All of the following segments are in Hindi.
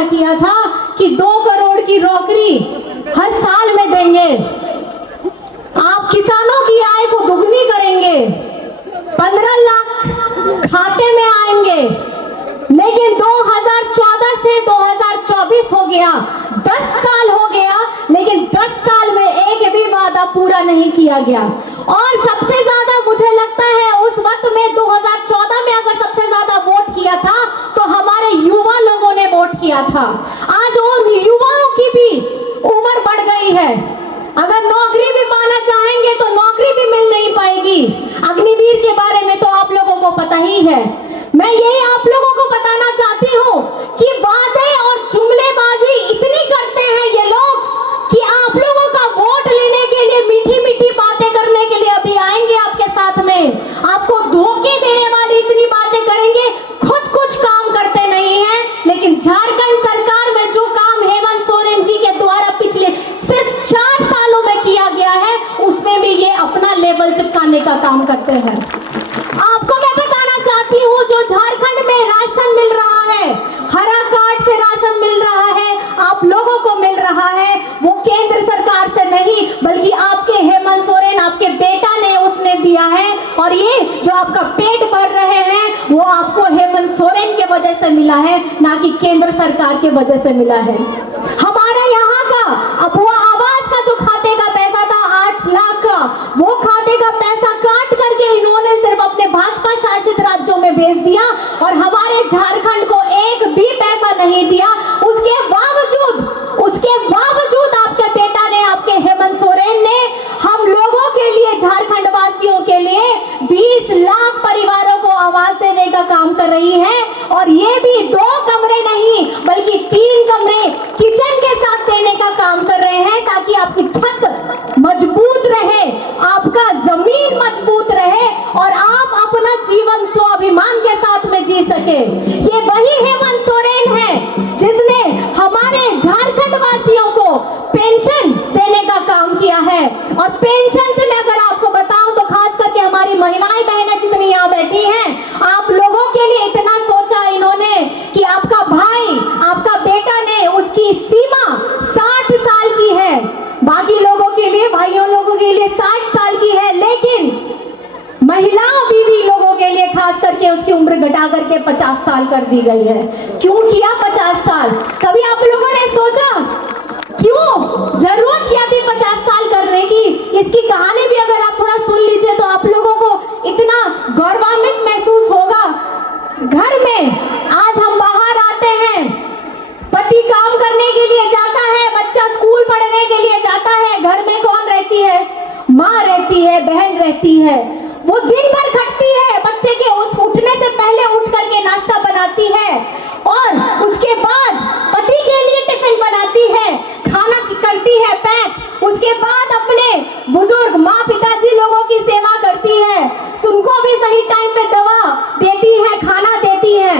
वादा किया था कि 2 करोड़ की नौकरी हर साल में देंगे, आप किसानों की आय को दुगनी करेंगे, 15 लाख खाते में आएंगे। लेकिन 2014 से 2024 हो गया, 10 साल हो गया, लेकिन 10 साल में एक भी वादा पूरा नहीं किया गया। और सबसे ज्यादा मुझे लगता है उस वक्त में 2014 में अगर सबसे ज्यादा वोट किया था तो हमारे युवा लोगों ने वोट किया था। आज और युवाओं की भी उम्र बढ़ गई है, अगर नौकरी भी पाना चाहेंगे तो नौकरी भी मिल नहीं पाएगी। अग्निवीर के बारे में तो आप लोगों को पता ही है। मैं यही आप लोगों को बताना चाहती हूँ कि वादे और जुमलेबाजी इतनी करते हैं ये लोग कि आप लोगों का वोट लेने के लिए मीठी मीठी बातें करने के लिए अभी आएंगे आपके साथ में, आपको धोखे देने वाली इतनी बातें करेंगे, खुद कुछ काम करते नहीं है। लेकिन झारखंड सरकार में जो काम हेमंत सोरेन जी के द्वारा पिछले सिर्फ 4 सालों में किया गया है, उसमें भी ये अपना लेबल चिपकाने का काम करते हैं। आपको मैं बताना चाहती हूँ, जो झारखंड में राशन मिल रहा है, हरा कार्ड से राशन मिल रहा है, आप लोगों को मिल रहा है, वो केंद्र सरकार से नहीं बल्कि आपके हेमंत सोरेन, आपके बेटा ने उसने दिया है। और ये जो आपका पेट भर रहे हैं वो आपको हेमंत सोरेन के वजह से मिला है, ना कि केंद्र सरकार के वजह से मिला है। हमारा यहाँ का अब वो आवास का जो खाते का पैसा था 8 लाख का, वो खाते का पैसा काट करके इन्होंने सिर्फ अपने भाजपा शासित राज्यों में भेज दिया और हमारे झारखंड को एक भी पैसा नहीं दिया। उसके बावजूद आपके बेटा ने, आपके हेमंत सोरेन ने हम लोगों के लिए, झारखंड वासियों के लिए 20 लाख परिवारों को आवास देने का काम कर रही है। और ये भी 2 कमरे नहीं बल्कि 3 कमरे किचन के साथ देने का काम कर रहे हैं, ताकि आपकी छत मजबूत रहे, आपका जमीन मजबूत रहे और आप अपना जीवन स्वाभिमान के साथ में जी सके। ये वही हेमंत सोरेन है जिसने हमारे झारखंड वासियों को पेंशन देने का काम किया है। और पेंशन से मैं अगर आपको बताऊं तो खास करके हमारी महिलाएं बहनें जितनी यहाँ बैठी हैं, आप लोगों के लिए इतना सोचा इन्होंने कि आपका भाई, आपका बेटा ने, उसकी सीमा 60 साल की है, बाकी लोगों के लिए, भाइयों लोगों के लिए 60 साल की है, लेकिन महिलाओं दीदी लोगों के लिए खास करके उसकी उम्र घटा करके 50 साल कर दी गई है। क्यों किया 50 साल? कभी आप लोगों ने सोचा क्यों जरूरत क्या थी 50 साल करने की? इसकी कहानी भी अगर आप थोड़ा सुन लीजिए तो आप लोगों को इतना गौरवान्वित महसूस होगा। घर में आज हम बाहर आते हैं, पति काम करने के लिए जाता है, बच्चा स्कूल पढ़ने के लिए जाता है, घर में कौन रहती है? माँ रहती है, बहन रहती है। वो दिन भर खटती है, बच्चे के उस उठने से पहले उठ करके नाश्ता बनाती है और उसके बाद पति के लिए टिफिन बनाती है, खाना करती है पैक, उसके बाद अपने बुजुर्ग माँ पिताजी लोगों की सेवा करती है, उनको भी सही टाइम पे दवा देती है, खाना देती है।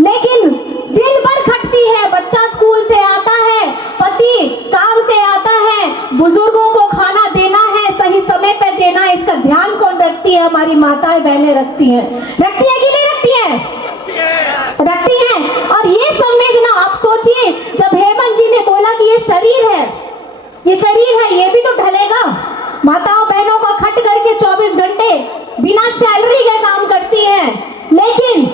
लेकिन दिन भर खटती है, बच्चा स्कूल से आता है, पति काम से आता है, बुजुर्गों को खाना देना है, सही समय पे देना है, इसका ध्यान कौन रखती है? हमारी माताएं बहनें रखती हैं। रखती है कि नहीं रखती है? रखती हैं। और ये संवेदना आप सोचिए, जब हेमंत जी ने बोला कि ये शरीर है, ये शरीर है, ये भी तो ढलेगा। माताओं बहनों का खट करके 24 घंटे बिना सैलरी के काम करती हैं, लेकिन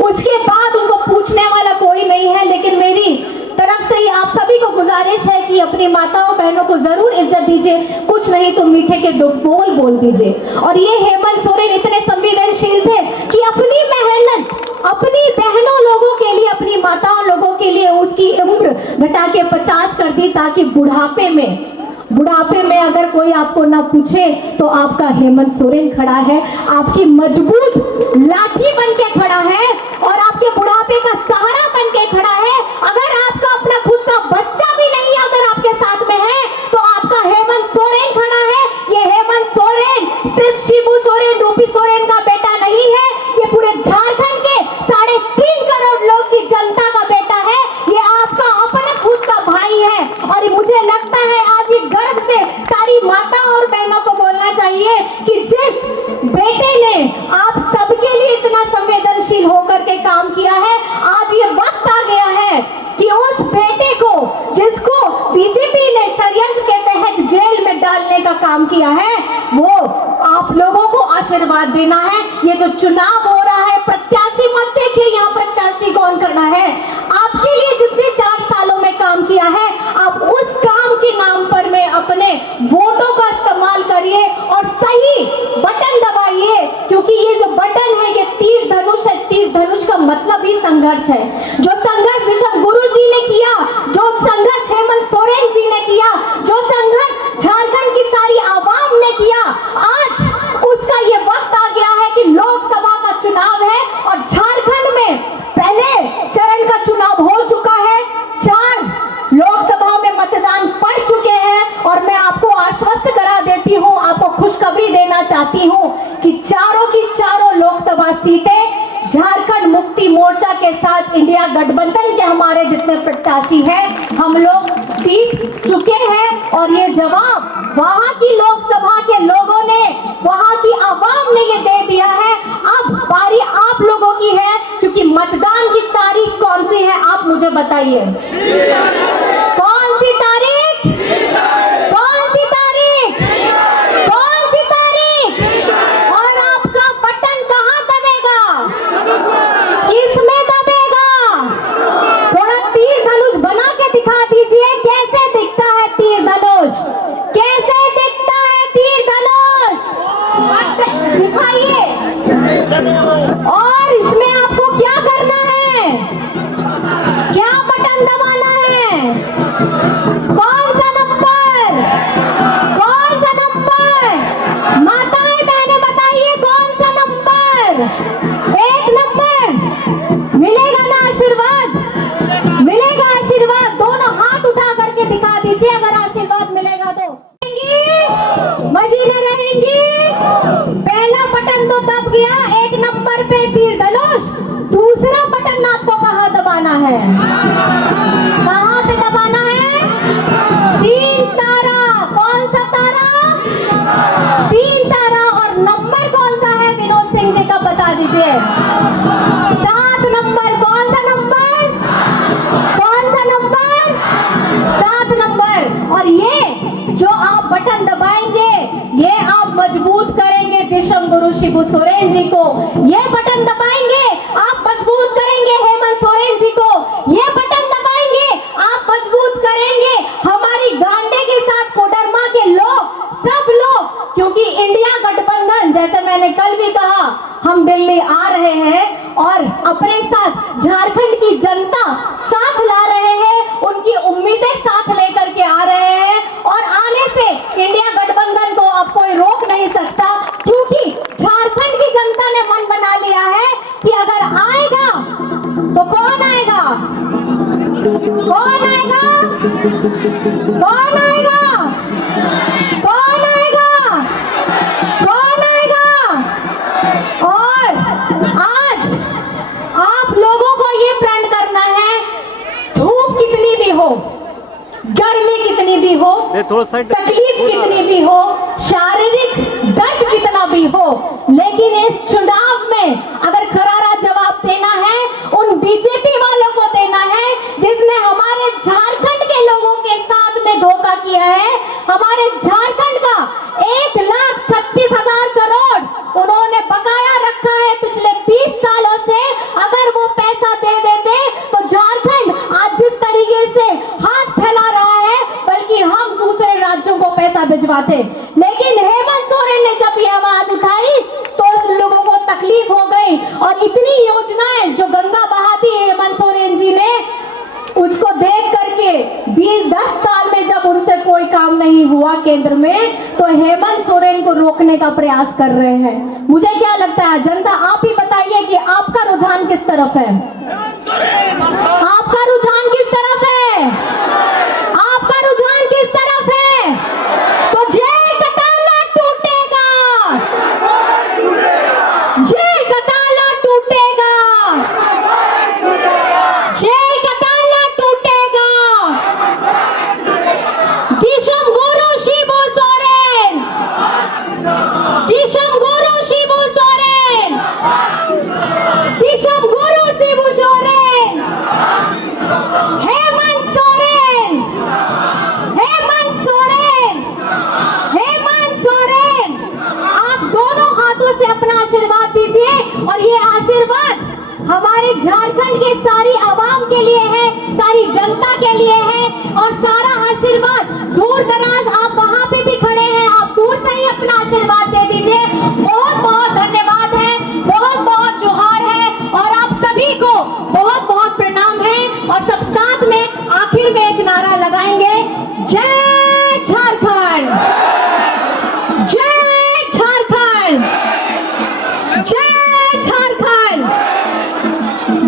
उसके बाद उनको पूछने वाला कोई नहीं है। लेकिन मेरी तरफ से ही आप सभी को गुजारिश है कि अपनी माताओं बहनों को जरूर इज्जत दीजिए, कुछ नहीं तो मीठे के 2 बोल बोल दीजिए। और ये हेमंत सोरेन इतने संवेदनशील थे कि अपनी मेहनत, अपनी बहनों लोगों के लिए, अपनी माताओं लोगों के लिए उसकी उम्र घटा के 50 कर दी, ताकि बुढ़ापे में अगर कोई आपको ना पूछे तो आपका हेमंत सोरेन खड़ा है, आपकी मजबूत लाठी बन के खड़ा है और आपके बुढ़ापे का सहारा बन के खड़ा है। अगर आपका अपना खुद का बच्चा भी नहीं अगर आपके साथ में है तो आपका हेमंत सोरेन खड़ा है। ये हेमंत सोरेन सिर्फ शिबू सोरेन, रूपी सोरेन का बेटा नहीं है, ये पूरे झारखंड के 3.5 करोड़ लोग की जनता का बेटा है। ये आपका अपना खुद का भाई है। और मुझे लगता है आज ये गर्व से सारी माताओं और बहनों को बोलना चाहिए कि जिस बेटे ने आप सबके लिए इतना संवेदन देना है। ये जो चुनाव हो रहा है, प्रत्याशी मत देखिए यहाँ प्रत्याशी कौन खड़ा है। आपके लिए जिसने 4 सालों में काम किया है, आप उस काम के नाम पर में अपने वोटों का इस्तेमाल करिए और सही बटन दबाइए, क्योंकि ये जो बटन है ये तीर धनुष है। तीर धनुष का मतलब ही संघर्ष है। जो संघर्ष विश्व गुरु जी ने किया, जो संघर्ष हेमंत सोरेन जी ने किया, जो संघर्ष झारखंड की सारी आवाम ने किया, आज उसका ये वक्त आ गया है कि लोकसभा का चुनाव है और झारखंड में पहले चरण का चुनाव हो चुका है। 4 लोकसभा में मतदान पड़ चुके हैं और मैं आपको आश्वस्त करा देती हूं, आपको खुशखबरी देना चाहती हूं कि चारों की चारों लोकसभा सीटें झारखंड मुक्ति मोर्चा के साथ इंडिया गठबंधन के हमारे जितने प्रत्याशी हैं हम लोग जीत चुके हैं। और ये जवाब वहां की लोकसभा के लोगों ने, वहां की आवाम ने ये दे दिया है। अब बारी आप लोगों की है, क्योंकि मतदान की तारीख कौन सी है आप मुझे बताइए। कौन सी तारीख? कौन सी तारीख? कौन सी तारीख? और आपका बटन कहां दबेगा? किसमें दबेगा? थोड़ा तीर धनुष बना के दिखा दीजिए, कैसे दिखता है तीर धनुष? कैसे दिखता है तीर धनुष? दिखाइए। और इसमें आपको क्या करना है? क्या बटन दबाना है? कौन सा नंबर? कौन सा नंबर? माताएं बहनें बताइए, कौन सा नंबर? 1 नंबर। मिलेगा ना आशीर्वाद? मिलेगा आशीर्वाद? दोनों हाथ उठा करके दिखा दीजिए अगर आशीर्वाद मिलेगा तो। मजीने रहेंगी। पहला बटन तो दब गया, 1 नंबर पे तीर धनुष। दूसरा बटन आपको कहां दबाना है? कहां पे दबाना है? 3 तारा। कौन सा तारा? 3 तारा। और नंबर कौन सा है विनोद सिंह जी का बता दीजिए। 7 नंबर। कौन सा नंबर? कौन सा नंबर? 7 नंबर। और ये जो आप बटन दबाएंगे, ये आप मजबूत करेंगे विश्व गुरु शिबू सोरेन जी को। ये बटन दबाएंगे आप मजबूत करेंगे हेमंत सोरेन जी को। ये बटन दबाएंगे आप मजबूत करेंगे हमारी गांडे के साथ कोडरमा के लोग, सब लोग। क्योंकि इंडिया गठबंधन, जैसे मैंने कल भी कहा, हम दिल्ली आ रहे हैं और अपने साथ झारखंड की जनता साथ ला रहे हैं, उनकी उम्मीदें साथ लेकर के आ रहे हैं। और आने से इंडिया गठबंधन को अब कोई रोक नहीं सकता, क्योंकि झारखंड की जनता ने मन बना लिया है कि अगर आएगा तो कौन आएगा? कौन आएगा? कौन आएगा? कौन आएगा? कौन आएगा? और आज आप लोगों को ये प्रण करना है, धूप कितनी भी हो, गर्मी कितनी भी हो, तकलीफ कितनी भी हो, शारीरिक दर्द कितना भी हो, लेकिन इस चुनाव में अगर करारा जवाब देना है, उन बीजेपी वालों को देना है जिसने हमारे झारखंड के लोगों के साथ में धोखा किया है। हमारे झारखंड का 1,36,000 करोड़ उन्होंने बकाया रखा है पिछले 20 सालों से। अगर वो पैसा दे देते तो झारखंड आज जिस तरीके से हाथ फैला रहा है, बल्कि हम दूसरे राज्यों को पैसा भिजवाते। लेकिन हेमंत सोरेन ने जब ये आवाज उठाई तो लोगों को तकलीफ हो गई। और इतनी योजनाएं जो गंगा बहाती हेमंत सोरेन जी ने, उसको देख करके 20-10 साल में जब उनसे कोई काम नहीं हुआ केंद्र में, तो हेमंत सोरेन को रोकने का प्रयास कर रहे हैं। मुझे क्या लगता है, जनता आप ही बताइए कि आपका रुझान किस तरफ है? आपका रुझान किस तरफ है? आपका रुझान किस तरफ है? तो जेल का ताला टूटेगा, जेल का ताला टूटेगा, जेल का ताला टूटेगा। विश्व गुरु शिबू सोरेन, विश्व गुरु शिबू सोरेन, विश्व गुरु शिबू हमारे झारखंड के सारी आवाम के लिए है, सारी जनता के लिए है और सारा आशीर्वाद दूर दराज आप वहां पे भी खड़े हैं, आप दूर से ही अपना आशीर्वाद दे दीजिए। बहुत बहुत धन्यवाद है, बहुत बहुत जोहार है और आप सभी को बहुत बहुत प्रणाम है। और सब साथ में आखिर में एक नारा लगाएंगे, जय झारखंड, जय झारखंड, जय झारखंड,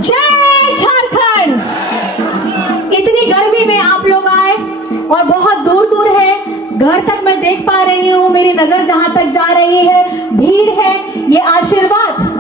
जय झारखंड। इतनी गर्मी में आप लोग आए और बहुत दूर दूर है, घर तक मैं देख पा रही हूँ, मेरी नजर जहां तक जा रही है भीड़ है। ये आशीर्वाद